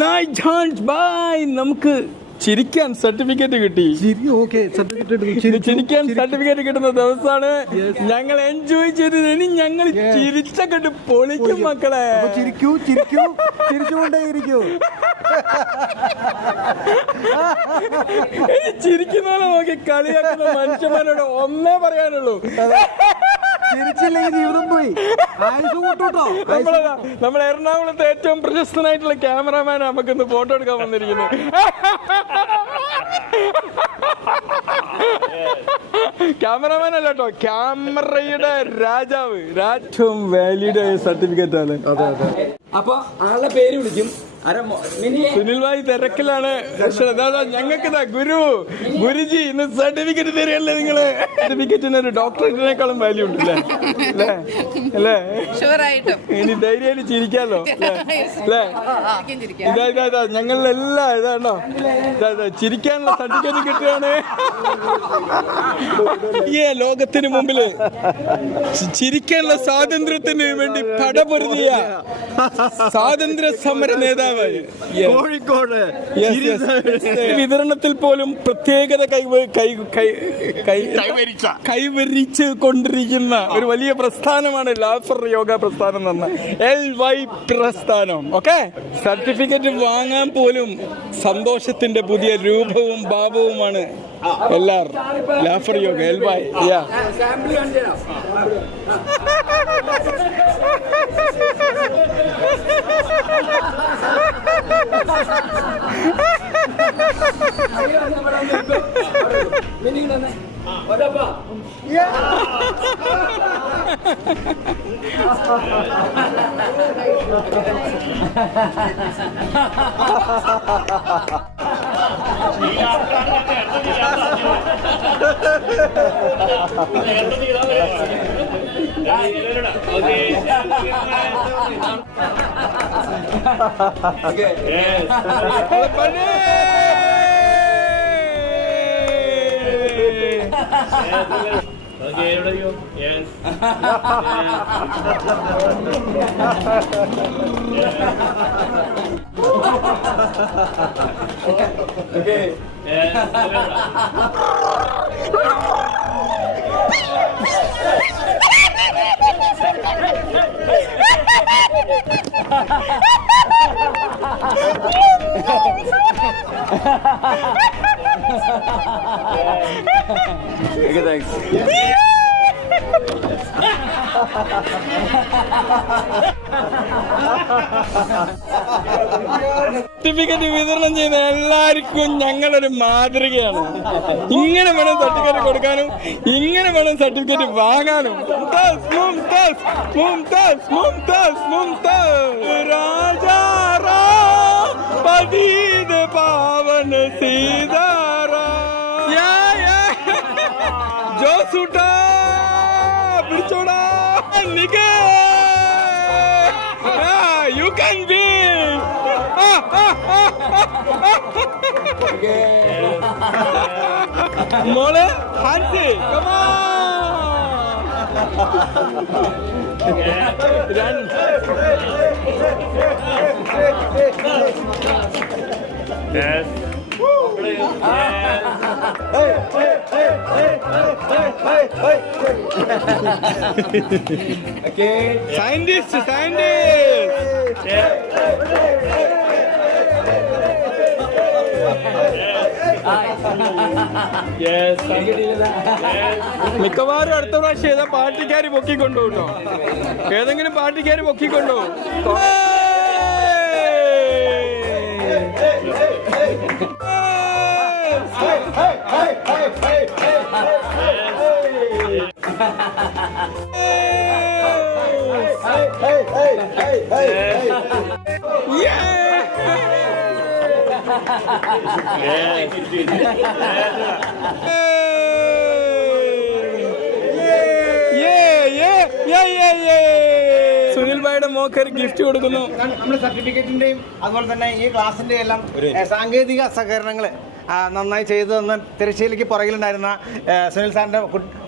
Night John's by നമുക്ക് ചിരിക്കാൻ certificate കിട്ടി. ചിരിക്കാൻ സർട്ടിഫിക്കറ്റ് കിട്ടുന്ന ദിവസമാണ് ഞങ്ങൾ എൻജോയ് ചെയ്തത്. ഇനി ഞങ്ങൾ ചിരിച്ചൊക്കെ പൊളിക്കും മക്കളെ. ചിരിക്കൂ ചിരിക്കൂ. ചിരിച്ചുകൊണ്ടേയിരിക്കൂ. ചിരിക്കുന്നവരെ നോക്കി കളിയാക്കുന്ന മനുഷ്യന്മാരോട് ഒന്നേ പറയാനുള്ളൂ. ചിരിച്ചില്ലെങ്കിൽ ജീവിതം പോയി. നമ്മളെ നമ്മളെ എറണാകുളത്തെ ഏറ്റവും പ്രശസ്തനായിട്ടുള്ള ക്യാമറാമാൻ നമുക്കിന്ന് ഫോട്ടോ എടുക്കാൻ വന്നിരിക്കുന്നു ക്യാമറാമാൻ അല്ല കേട്ടോ ക്യാമറയുടെ രാജാവ്. ഏറ്റവും ആയ സർട്ടിഫിക്കറ്റ് ആണ്. അതെ അതെ. അപ്പൊ ആളെ പേര് വിളിക്കും. സുനിൽ ഭായി തിരക്കിലാണ്. ഞങ്ങൾക്ക് ഗുരു. ഗുരുജി ഇന്ന് സർട്ടിഫിക്കറ്റ് തരികയല്ലേ നിങ്ങൾ? സർട്ടിഫിക്കറ്റിന് ഒരു ഡോക്ടറേറ്റിനേക്കാളും വാല്യൂ ഉണ്ടല്ലേ? അല്ലേ? അല്ലേ? ഷുവറായിട്ടും ഇനി ധൈര്യമായിട്ട് ചിരിക്കാലോ? അല്ലേ? ഇതാ ഇതാ ഇതാ ഞങ്ങളിലെല്ലാം ഇതാണോ? ഇതാ ചിരിക്കാനുള്ള സർട്ടിഫിക്കറ്റ് കിട്ടുകയാണ്. ഈ ലോകത്തിന് മുമ്പിൽ ചിരിക്കാനുള്ള സ്വാതന്ത്ര്യത്തിന് വേണ്ടി പടപൊരുതിയ സ്വാതന്ത്ര്യ സമര നേതാവ്. കോഴിക്കോട്. വിതരണത്തിൽ പോലും പ്രത്യേകത കൈവ കൈ കൈ കൈ കൈവരിച്ച് കൊണ്ടിരിക്കുന്ന ഒരു വലിയ പ്രസ്ഥാനമാണ് ലാഫർ യോഗ പ്രസ്ഥാനം എന്ന് എൽ വൈ പ്രസ്ഥാനം ഓക്കെ സർട്ടിഫിക്കറ്റ് വാങ്ങാൻ പോലും സന്തോഷത്തിന്റെ പുതിയ രൂപവും ഭാവവുമാണ് എല്ലാവരും ലാഫർ യോഗ എൽ വൈ യാ okay. Yes. Company! ഒരപ്പാ. Okay, ready? Yes. Okay. Yes. Certificate വിതരണം ചെയ്യുന്ന എല്ലാവർക്കും ഞങ്ങളൊരു മാതൃകയാണ്. ഇങ്ങനെ വേണം സർട്ടിഫിക്കറ്റ് കൊടുക്കാനും ഇങ്ങനെ വേണം സർട്ടിഫിക്കറ്റ് വാങ്ങാനും. Mumtaz. Rajaram പതീത് you can be. Mole, Hansi, come on. Run. Yes. okay. Sign this, sign this. മിക്കവാറും അടുത്ത പ്രാവശ്യം ഏതാ പാർട്ടിക്കാര് പൊക്കിക്കൊണ്ടുപോട്ടോ ഏതെങ്കിലും പാർട്ടിക്കാര് പൊക്കിക്കൊണ്ടുപോകും. സുനിൽ ഭായിയുടെ മോക്കൊരു ഗിഫ്റ്റ് കൊടുക്കുന്നു. നമ്മുടെ സർട്ടിഫിക്കറ്റിന്റെയും അതുപോലെ തന്നെ ഈ ക്ലാസിന്റെ എല്ലാം സാങ്കേതിക സഹകരണങ്ങൾ നന്നായി ചെയ്തു തന്ന തിരശ്ശീലയ്ക്ക് പുറകിലുണ്ടായിരുന്ന സുനിൽ സാറിന്റെ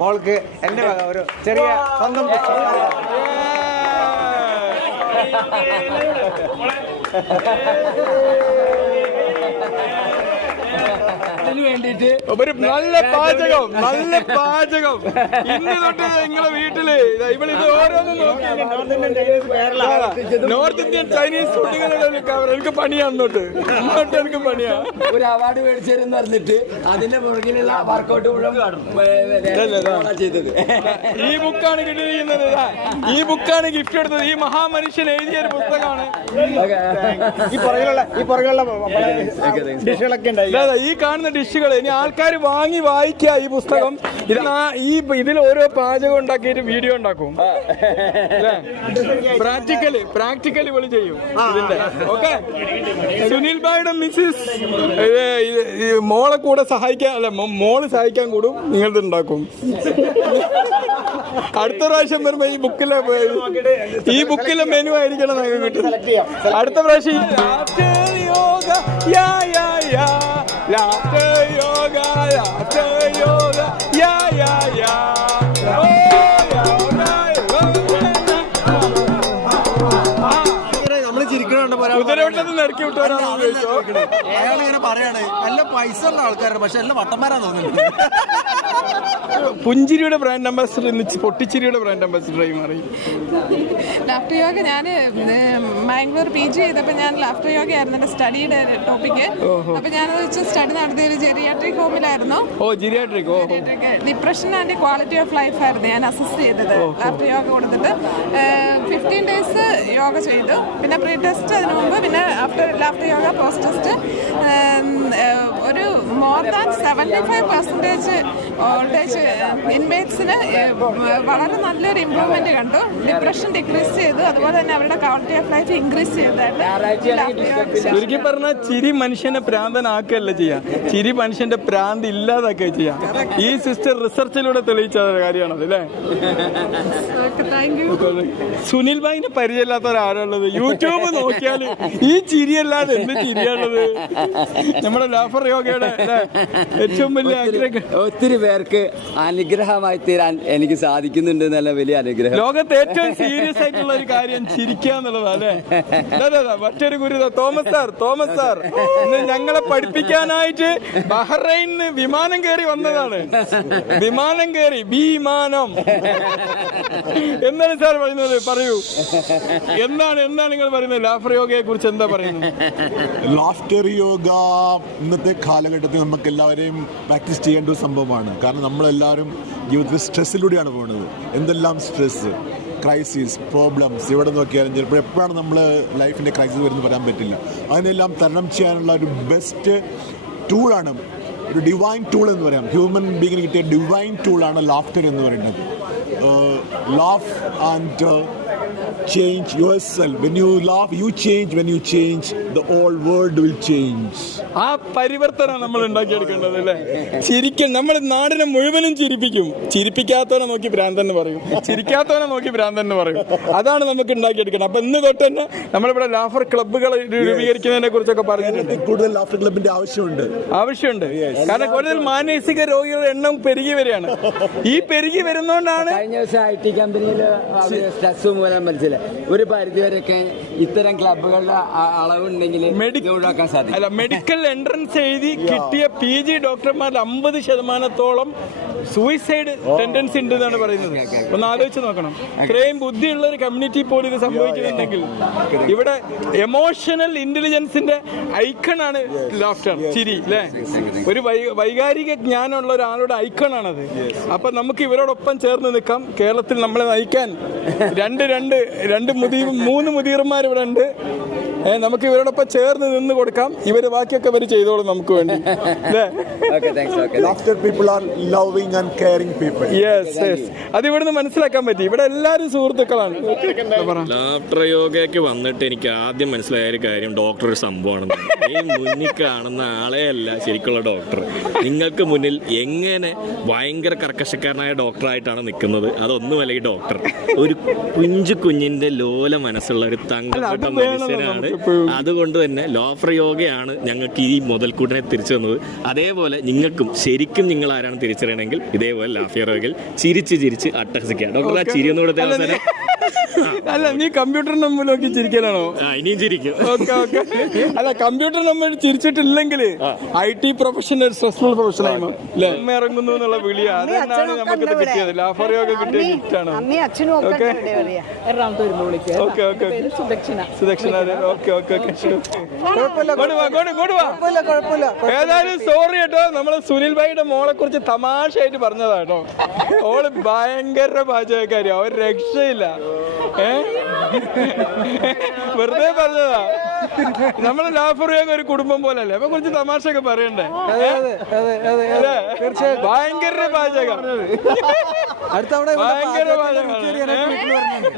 മോൾക്ക് എന്റെ വക ഒരു ചെറിയ സ്വന്തം പുസ്തകം. അതിന് വേണ്ടിയിട്ട് ഒരു നല്ല പാചകം നല്ല പാചകം. ഇന്ന് തൊട്ട് നിങ്ങളെ വീട്ടിൽ ഇവളിത് ഇത് ഓരോന്നും നോക്കി. നോർത്ത് ഇന്ത്യൻ ചൈനീസ് ഫുഡുകളുടെ എനിക്ക് പണിയാണ് തൊട്ട് ഇന്നോട്ട് എനിക്ക് പണിയാ. ഒരു അവാർഡ് മേടിച്ചതെന്ന് പറഞ്ഞിട്ട് അതിന്റെ പുറകിലുള്ള വർക്കൗട്ട് മുഴുവൻ ചെയ്തത്. ഈ ബുക്കാണ് കിട്ടിയിരിക്കുന്നത് ഇതാ. ഈ ബുക്കാണ് ഗിഫ്റ്റ് എടുത്തത് ഈ മഹാമനുഷ്യൻ എഴുതിയ ഒരു പുസ്തകമാണ്. ഈ പുറകിലുള്ള ഈ പുറകിലുള്ള ഡിഷുകളൊക്കെ ഉണ്ടായി. ഈ കാണുന്ന ഡിഷുകൾ ഇനി ആൾക്കാർ വാങ്ങി വായിക്കുക ഈ പുസ്തകം. ഇത് ഈ ഇതിൽ ഓരോ പാചകം ഉണ്ടാക്കിയിട്ട് വീഡിയോ ഉണ്ടാക്കും. പ്രാക്ടിക്കലി പ്രാക്ടിക്കലി വിളി ചെയ്യും. ഇതിന്റെ. ഓക്കെ? സുനിൽ ഭായിയുടെ മിസ്സിസ് മോളെ കൂടെ സഹായിക്കാൻ അല്ല മോൾ സഹായിക്കാൻ കൂടും നിങ്ങളിത് ഉണ്ടാക്കും. അടുത്ത പ്രാവശ്യം വരുമ്പോ ഈ ബുക്കിലെ ഈ ബുക്കിലെ മെനു ആയിരിക്കണം കിട്ടും അടുത്ത പ്രാവശ്യം പൈസ ഉള്ള ആൾക്കാരാണ് പക്ഷെ എല്ലാം വട്ടന്മാരാ തോന്നുന്നു. പുഞ്ചിരിയുടെ ബ്രാൻഡ് അംബാസിഡർ ഇന്ന് പൊട്ടിച്ചിരിയുടെ ബ്രാൻഡ് അംബാസിഡറായി മാറി. ലാഫ്റ്റർ യോഗ ഞാൻ മാംഗ്ലൂർ പി ജി ചെയ്തപ്പോൾ ഞാൻ ലാഫ്റ്റർ യോഗ ആയിരുന്നു എന്റെ സ്റ്റഡിയുടെ ടോപ്പിക്ക് അപ്പോൾ ഞാൻ വെച്ച് സ്റ്റഡി നടത്തിയത് ജെറിയാട്രിക് ഹോമിലായിരുന്നു ഓ geriatric oh depression and quality of life ആയിരുന്നു ഞാൻ അസിസ്റ്റ് ചെയ്തത് ലാഫ്റ്റർ യോഗ കൊടുത്തിട്ട്. ഫിഫ്റ്റീൻ ഡേയ്സ് യോഗ ചെയ്തു. പിന്നെ പ്രീ ടെസ്റ്റ് അതിന് മുമ്പ് പിന്നെ after laughter yoga post test more than seventy five percentage old age ഇൻമേറ്റ്സിന് വളരെ നല്ലൊരു ഇമ്പ്രൂവ്മെന്റ് കണ്ടു. ഡിപ്രഷൻ ഡിക്രീസ് ചെയ്തു. അതുപോലെ തന്നെ അവരുടെ ക്വാളിറ്റി ഓഫ് ലൈഫ് ഇൻക്രീസ് ചെയ്തതായിട്ട് ചുരുക്കി പറഞ്ഞാൽ ചിരി മനുഷ്യനെ പ്രാന്തനാക്കുകയല്ല ചെയ്യാം. ചിരി മനുഷ്യന്റെ പ്രാന്ത് ഇല്ലാതാക്കുക ചെയ്യാം. ഈ സിസ്റ്റർ റിസർച്ചിലൂടെ തെളിയിച്ച കാര്യമാണത് അല്ലേ? സുനിൽ ഭായിനെ പരിചയമില്ലാത്ത ഒരാളുള്ളത് യൂട്യൂബ് നോക്കിയാൽ ഈ ചിരിയല്ലാതെ എന്ത് ചിരിയാണുള്ളത്? നമ്മുടെ ലാഫർ യോഗയുടെ അല്ലേ? ഏറ്റവും വലിയ ആഗ്രഹം. ഒത്തിരി പേർക്ക് അനുഗ്രഹമായി തീരാൻ എനിക്ക് സാധിക്കുന്നുണ്ട് എന്നുള്ള വലിയ അനുഗ്രഹം. ലോകത്ത് ഏറ്റവും സീരിയസ് ആയിട്ടുള്ള ഒരു കാര്യം ചിരിക്കുക അല്ലേ? ദാ, ദാ, ദാ, മറ്റൊരു guru Thomas sir Thomas sir. ഇന്ന് ഞങ്ങളെ പഠിപ്പിക്കാനായിട്ട് ബഹ്റൈന് വിമാനം കയറി വന്നതാണ്. വിമാനം കയറി വിമാനം. എന്താണ് സാർ പറയുന്നത്? പറയൂ. എന്താണ് എന്താണ് നിങ്ങൾ പറയുന്നത്? ലാഫർ യോഗയെ കുറിച്ച് എന്താ പറയുന്നത്? ലാഫ്റ്റർ യോഗ ഇന്നത്തെ കാലഘട്ടത്തിൽ നമുക്ക് എല്ലാവരെയും പ്രാക്ടീസ് ചെയ്യേണ്ട ഒരു സംഭവമാണ്. കാരണം നമ്മളെല്ലാവരും ജീവിതത്തിൽ സ്ട്രെസ്സിലൂടെയാണ് പോകുന്നത്. എന്തെല്ലാം സ്ട്രെസ്സ് ക്രൈസിസ് പ്രോബ്ലംസ് എവിടെ നോക്കിയാലും ചിലപ്പോൾ എപ്പോഴാണ് നമ്മൾ ലൈഫിന്റെ ക്രൈസിസ് വരുന്നത് പറയാൻ പറ്റില്ല. അതിനെല്ലാം തരണം ചെയ്യാനുള്ള ഒരു ബെസ്റ്റ് ടൂളാണ് ഒരു ഡിവൈൻ ടൂൾ എന്ന് പറയാം. ഹ്യൂമൻ ബീങ്ങിന് കിട്ടിയ ഡിവൈൻ ടൂളാണ് ലാഫ്റ്റർ എന്ന് പറയുന്നത്. Laugh and change yourself. When you laugh, you change. When you change, the whole world will change. ആ പരിവർത്തനം നമ്മൾ ഉണ്ടാക്കിയെടുക്കേണ്ടത് അല്ലേ? ചിരിക്കും. നമ്മുടെ നാടിനെ മുഴുവനും ചിരിപ്പിക്കും. ചിരിപ്പിക്കാത്തവനെ നോക്കി ഭ്രാന്തൻ എന്ന് പറയും. ചിരിക്കാത്തവനെ നോക്കി ഭ്രാന്തൻ എന്ന് പറയും. അതാണ് നമുക്ക് ഉണ്ടാക്കിയെടുക്കണം അപ്പൊ ഇന്ന് തൊട്ട് തന്നെ നമ്മളിവിടെ ലാഫർ ക്ലബ്ബുകൾ രൂപീകരിക്കുന്നതിനെ കുറിച്ചൊക്കെ പറഞ്ഞിട്ടുണ്ട്. കൂടുതൽ ലാഫർ ക്ലബിന്റെ ആവശ്യമുണ്ട്. ആവശ്യമുണ്ട്. കാരണം കൂടുതൽ മാനസിക രോഗികളുടെ എണ്ണം പെരുകി വരികയാണ്. ഈ പെരുകി വരുന്നോണ്ടാണ് കഴിഞ്ഞ ദിവസം ഐ ടി കമ്പനിയിൽ സ്ട്രെസ് മൂലം മനസ്സിലായി. ഒരു പരിധിവരെയൊക്കെ ഇത്തരം ക്ലബുകളുടെ അളവുണ്ടെങ്കിൽ ഒഴിവാക്കാൻ സാധിക്കും. അല്ല മെഡിക്കൽ എൻട്രൻസ് എഴുതി കിട്ടിയ പി ജി ഡോക്ടർമാരുടെ അമ്പത് ശതമാനത്തോളം സൂയിസൈഡ് ടെൻഡൻസി ഉണ്ട് എന്നാണ് പറയുന്നത്. ഒന്ന് ആലോചിച്ച് നോക്കണം. ഇത്രയും ബുദ്ധിയുള്ള ഒരു കമ്മ്യൂണിറ്റി പോലും ഇത് സംഭവിക്കുന്നുണ്ടെങ്കിൽ ഇവിടെ എമോഷണൽ ഇന്റലിജൻസിന്റെ ആണ് ലാഫ്റ്റർ ചിരി അല്ലേ ഒരു വൈകാരിക ജ്ഞാനമുള്ള ഒരാളുടെ ഐക്കണാണത് അപ്പൊ നമുക്ക് ഇവരോടൊപ്പം ചേർന്ന് നിൽക്കാം. കേരളത്തിൽ നമ്മളെ നയിക്കാൻ രണ്ട് രണ്ട് രണ്ട് മുതി മൂന്ന് മുതിർമാർ ഇവിടെ ഉണ്ട് നമുക്ക് ഇവരോടൊപ്പം ചേർന്ന് നിന്ന് കൊടുക്കാം. ഇവർ ബാക്കിയൊക്കെ ഇവർ ചെയ്തോളും നമുക്ക് വേണ്ടി. അത് ഇവിടുന്ന് മനസ്സിലാക്കാൻ പറ്റി. ഇവിടെ എല്ലാരും സുഹൃത്തുക്കളാണ്. ഡോക്ടർ ലാഫ്റ്റർ യോഗയ്ക്ക് വന്നിട്ട് എനിക്ക് ആദ്യം മനസ്സിലായ ഒരു കാര്യം ഡോക്ടർ ഒരു സംഭവമാണെന്ന് ഈ മുന്നിൽ കാണുന്ന ആളെ അല്ല ശരിക്കുള്ള ഡോക്ടർ നിങ്ങൾക്ക് മുന്നിൽ എങ്ങനെ ഭയങ്കര കർക്കശക്കാരനായ ഡോക്ടറായിട്ടാണ് നിൽക്കുന്നത്? അതൊന്നുമല്ല ഈ ഡോക്ടർ ഒരു കുഞ്ചു കുഞ്ഞിന്റെ ലോല മനസ്സുള്ള ഒരു തങ്കപ്പെട്ട മനുഷ്യനാണ്. അതുകൊണ്ട് തന്നെ ലോഫർ യോഗയാണ് ഞങ്ങൾക്ക് ഈ മുതൽക്കൂട്ടിനെ തിരിച്ചു തന്നത്. അതേപോലെ നിങ്ങൾക്കും ശരിക്കും നിങ്ങൾ ആരാണ് തിരിച്ചറിയണമെങ്കിൽ ഇതേപോലെ ലാഫിയർ യോഗയിൽ ചിരിച്ച് ചിരിച്ച് അട്ടഹസിക്കുക. ഡോക്ടർ ആ ചിരി ഒന്ന് കൊടുത്ത അല്ല, അവസരം അല്ല നീ കമ്പ്യൂട്ടറിന്റെ മുമ്പിൽ നോക്കി ചിരിക്കാനാണോ ഇനിയും ചിരിക്കും. Okay okay. അല്ല കമ്പ്യൂട്ടർ നമ്മൾ ചിരിച്ചിട്ടില്ലെങ്കിൽ ഐ ടി പ്രൊഫഷൻ ഒരു സ്ട്രെസ്ഫുൾ പ്രൊഫഷൻ. അമ്മ ഇറങ്ങുന്നു എന്നുള്ള വിളിയാ. അതെന്നാണ് നമുക്ക് കിട്ടിയത്? ലാഫറിയൊക്കെ കിട്ടിയ ഗിഫ്റ്റാണ് okay. Okay okay. Sudakshina. Okay. Okay okay ഏതായാലും സോറി കേട്ടോ. നമ്മൾ സുനിൽ ഭായിയുടെ മോളെ കുറിച്ച് തമാശയായിട്ട് പറഞ്ഞതാ കേട്ടോ. ഓൾ ഭയങ്കര പാചകക്കാരി അവർ രക്ഷയില്ല. ഏ? വെറുതെ പറഞ്ഞതാ. നമ്മൾ ലാഫറിയൊക്കെ ഒരു കുടുംബം പോലെ അല്ലേ അപ്പൊ കുറച്ച് തമാശയൊക്കെ പറയണ്ടേ? ഭയങ്കര പാചകം. ഭയങ്കര പാചകമാണ്. ഏ?